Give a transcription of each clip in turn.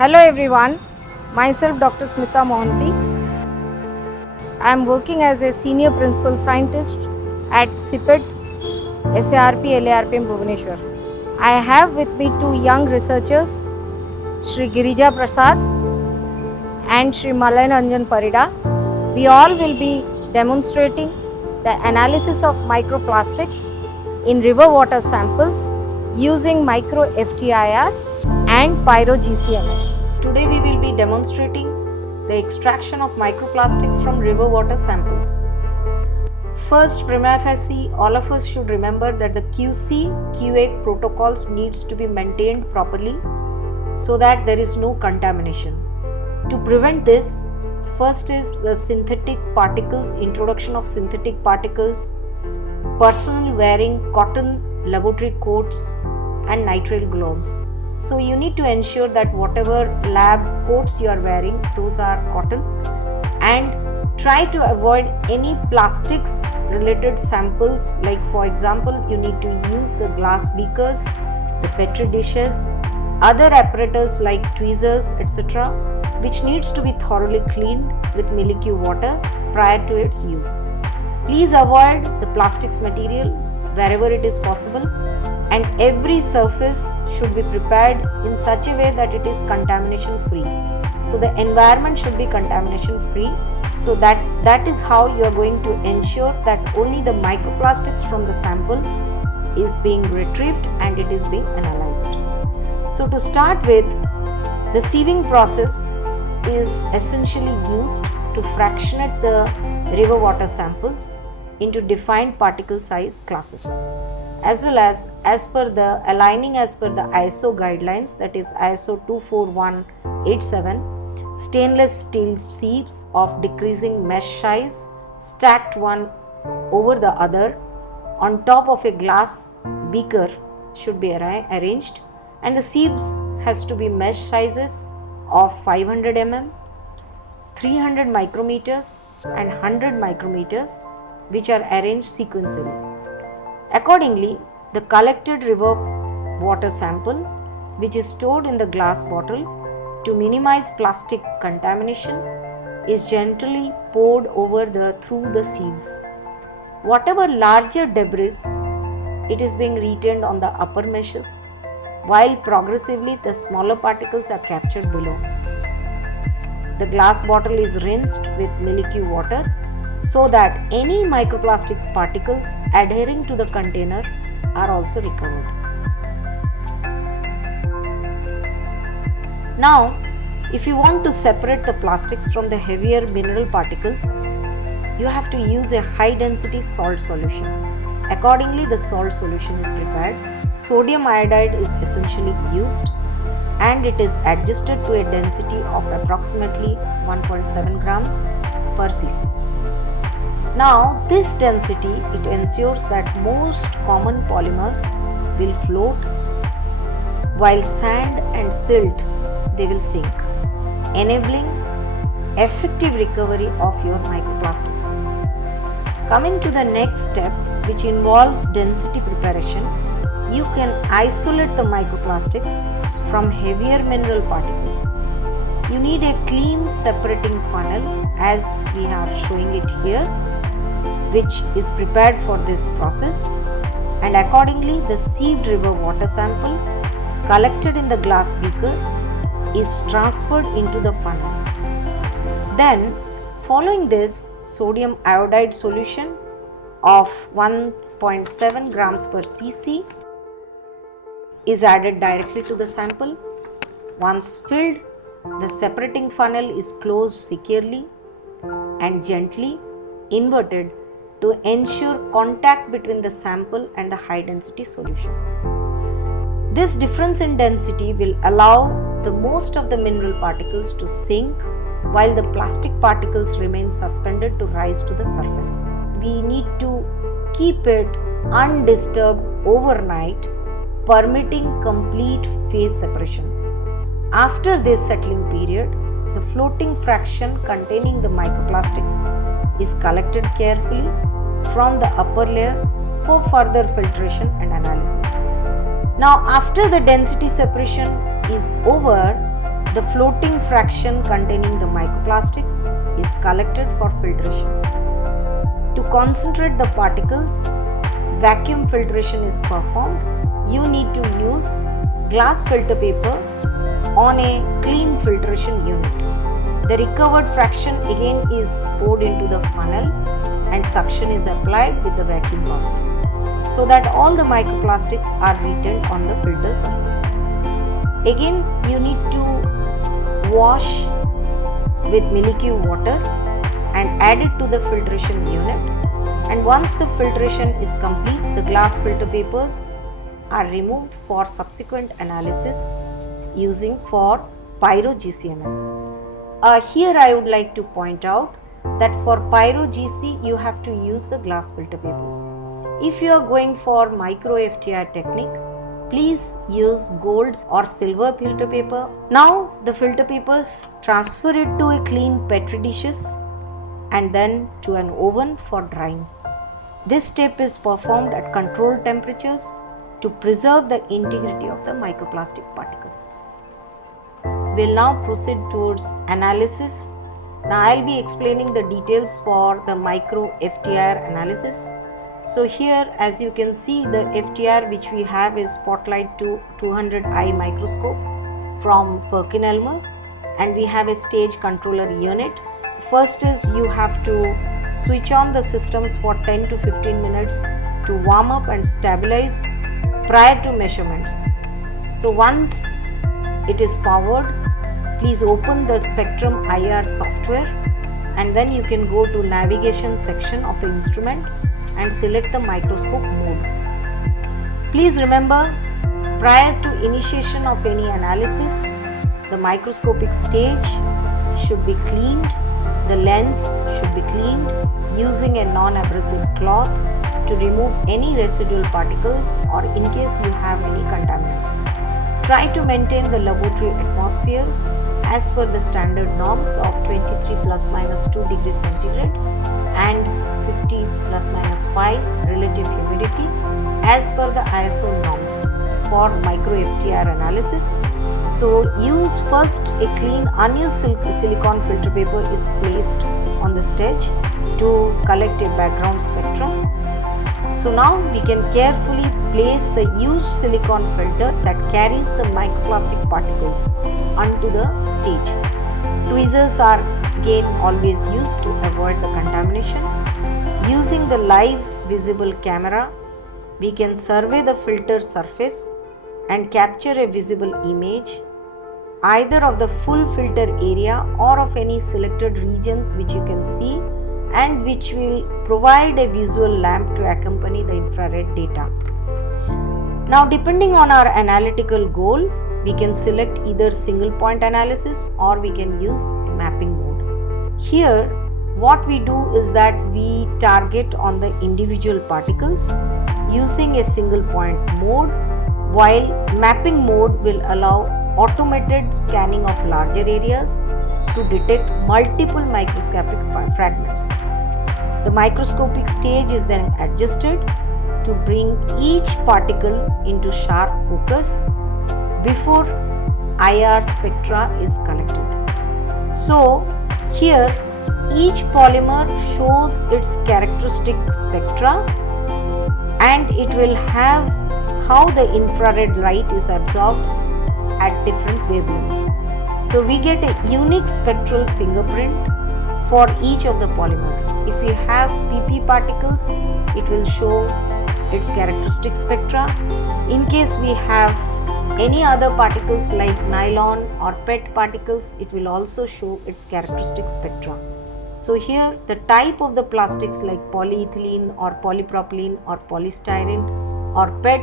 Hello everyone, myself Dr. Smita Mohanty. I am working as a senior principal scientist at CIPET, SARP, LARP in Bhubaneswar. I have with me two young researchers, Shri Girija Prasad and Shri Malayananjan Parida. We all will be demonstrating the analysis of microplastics in river water samples using micro FTIR and pyro GCMS. Today we will be demonstrating the extraction of microplastics from river water samples. First, prima facie, all of us should remember that the QC/QA protocols needs to be maintained properly so that there is no contamination. To prevent this, first is the synthetic particles, introduction of synthetic particles, personal wearing cotton laboratory coats and nitrile gloves. So you need to ensure that whatever lab coats you are wearing, those are cotton, and try to avoid any plastics related samples, like for example you need to use the glass beakers, the petri dishes, other apparatus like tweezers, etc., which needs to be thoroughly cleaned with milky water prior to its use. Please avoid the plastics material wherever it is possible, and every surface should be prepared in such a way that it is contamination free. So the environment should be contamination free, so that is how you are going to ensure that only the microplastics from the sample is being retrieved and it is being analyzed. So to start with, the sieving process is essentially used to fractionate the river water samples into defined particle size classes, as well as per the aligning as per the ISO guidelines, that is ISO 24187, stainless steel sieves of decreasing mesh size stacked one over the other on top of a glass beaker should be arranged, and the sieves has to be mesh sizes of 500 mm, 300 micrometers and 100 micrometers, which are arranged sequentially. Accordingly, the collected river water sample, which is stored in the glass bottle to minimize plastic contamination, is gently poured over through the sieves. Whatever larger debris, it is being retained on the upper meshes, while progressively the smaller particles are captured below. The glass bottle is rinsed with milky water so that any microplastics particles adhering to the container are also recovered. Now, if you want to separate the plastics from the heavier mineral particles, you have to use a high density salt solution. Accordingly, the salt solution is prepared. Sodium iodide is essentially used, and it is adjusted to a density of approximately 1.7 grams per cc. Now, this density, it ensures that most common polymers will float, while sand and silt, they will sink, enabling effective recovery of your microplastics. Coming to the next step, which involves density preparation, you can isolate the microplastics from heavier mineral particles. You need a clean separating funnel, as we are showing it here, which is prepared for this process, and accordingly the sieved river water sample collected in the glass beaker is transferred into the funnel. Then, following this, sodium iodide solution of 1.7 grams per cc is added directly to the sample. Once filled, the separating funnel is closed securely and gently inverted to ensure contact between the sample and the high density solution. This difference in density will allow the most of the mineral particles to sink, while the plastic particles remain suspended to rise to the surface. We need to keep it undisturbed overnight, permitting complete phase separation. After this settling period, the floating fraction containing the microplastics is collected carefully from the upper layer for further filtration and analysis. Now, after the density separation is over, the floating fraction containing the microplastics is collected for filtration. To concentrate the particles, vacuum filtration is performed. You need to use glass filter paper on a clean filtration unit. The recovered fraction again is poured into the funnel and suction is applied with the vacuum pump so that all the microplastics are retained on the filter surface. Again, you need to wash with milky water and add it to the filtration unit, and once the filtration is complete, the glass filter papers are removed for subsequent analysis using for pyro GCMS. Here I would like to point out that for pyro GC you have to use the glass filter papers. If you are going for micro FTIR technique, please use gold or silver filter paper. Now the filter papers, transfer it to a clean petri dishes and then to an oven for drying. This step is performed at controlled temperatures to preserve the integrity of the microplastic particles. We'll now proceed towards analysis. Now I'll be explaining the details for the micro FTIR analysis. So here, as you can see, the FTIR which we have is Spotlight 200i microscope from PerkinElmer, and we have a stage controller unit. First is you have to switch on the systems for 10 to 15 minutes to warm up and stabilize prior to measurements. So once it is powered, please open the Spectrum IR software and then you can go to navigation section of the instrument and select the microscope mode. Please remember, prior to initiation of any analysis, the microscopic stage should be cleaned, the lens should be cleaned using a non-abrasive cloth to remove any residual particles or in case you have any contaminants. Try to maintain the laboratory atmosphere as per the standard norms of 23 plus minus 2 degrees centigrade and 50 plus minus 5 relative humidity as per the ISO norms for micro FTIR analysis. So use first a clean unused silicone filter paper is placed on the stage to collect a background spectrum. So now we can carefully place the used silicone filter that carries the microplastic particles onto the stage. Tweezers are again always used to avoid the contamination. Using the live visible camera, we can survey the filter surface and capture a visible image either of the full filter area or of any selected regions which you can see, and which will provide a visual lamp to accompany the infrared data. Now, depending on our analytical goal, we can select either single point analysis or we can use mapping mode. Here, what we do is that we target on the individual particles using a single point mode, while mapping mode will allow automated scanning of larger areas to detect multiple microscopic fragments. The microscopic stage is then adjusted to bring each particle into sharp focus before IR spectra is collected. So here each polymer shows its characteristic spectra and it will have how the infrared light is absorbed at different wavelengths. So we get a unique spectral fingerprint for each of the polymer. If we have PP particles, it will show its characteristic spectra. In case we have any other particles like nylon or PET particles, it will also show its characteristic spectra. So here the type of the plastics like polyethylene or polypropylene or polystyrene or PET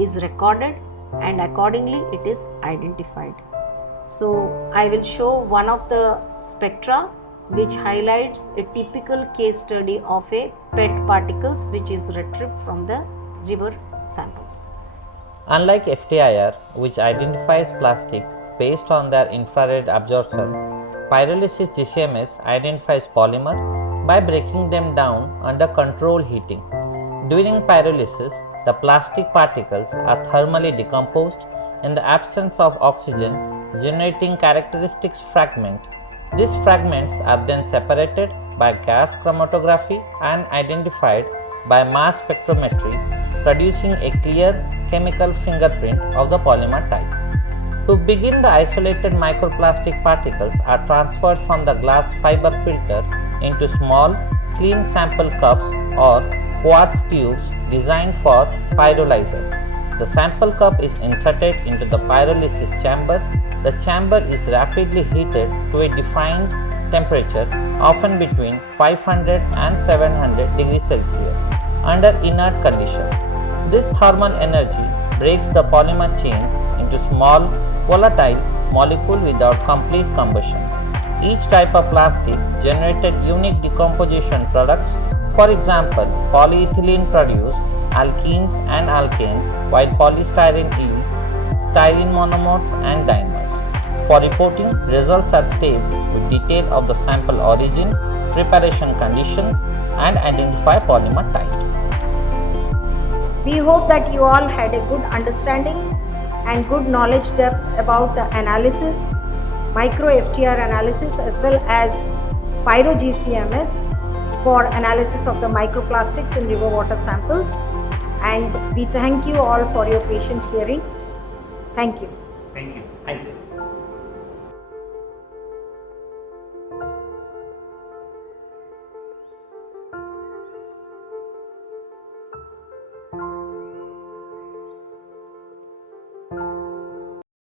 is recorded and accordingly it is identified. So I will show one of the spectra which highlights a typical case study of a PET particles which is retrieved from the river samples. Unlike FTIR, which identifies plastic based on their infrared absorption, pyrolysis GCMS identifies polymer by breaking them down under controlled heating. During pyrolysis, the plastic particles are thermally decomposed in the absence of oxygen generating characteristics fragment. These fragments are then separated by gas chromatography and identified by mass spectrometry, producing a clear chemical fingerprint of the polymer type. To begin, the isolated microplastic particles are transferred from the glass fiber filter into small, clean sample cups or quartz tubes designed for pyrolysis. The sample cup is inserted into the pyrolysis chamber. The chamber is rapidly heated to a defined temperature, often between 500 and 700 degrees Celsius, under inert conditions. This thermal energy breaks the polymer chains into small, volatile molecules without complete combustion. Each type of plastic generated unique decomposition products. For example, polyethylene produces alkenes and alkanes, while polystyrene yields styrene monomers and dimers. For reporting, results are saved with detail of the sample origin, preparation conditions, and identify polymer types. We hope that you all had a good understanding and good knowledge depth about the analysis, micro FTR analysis, as well as pyro GCMS for analysis of the microplastics in river water samples. And we thank you all for your patient hearing. Thank you. Thank you. Thank you.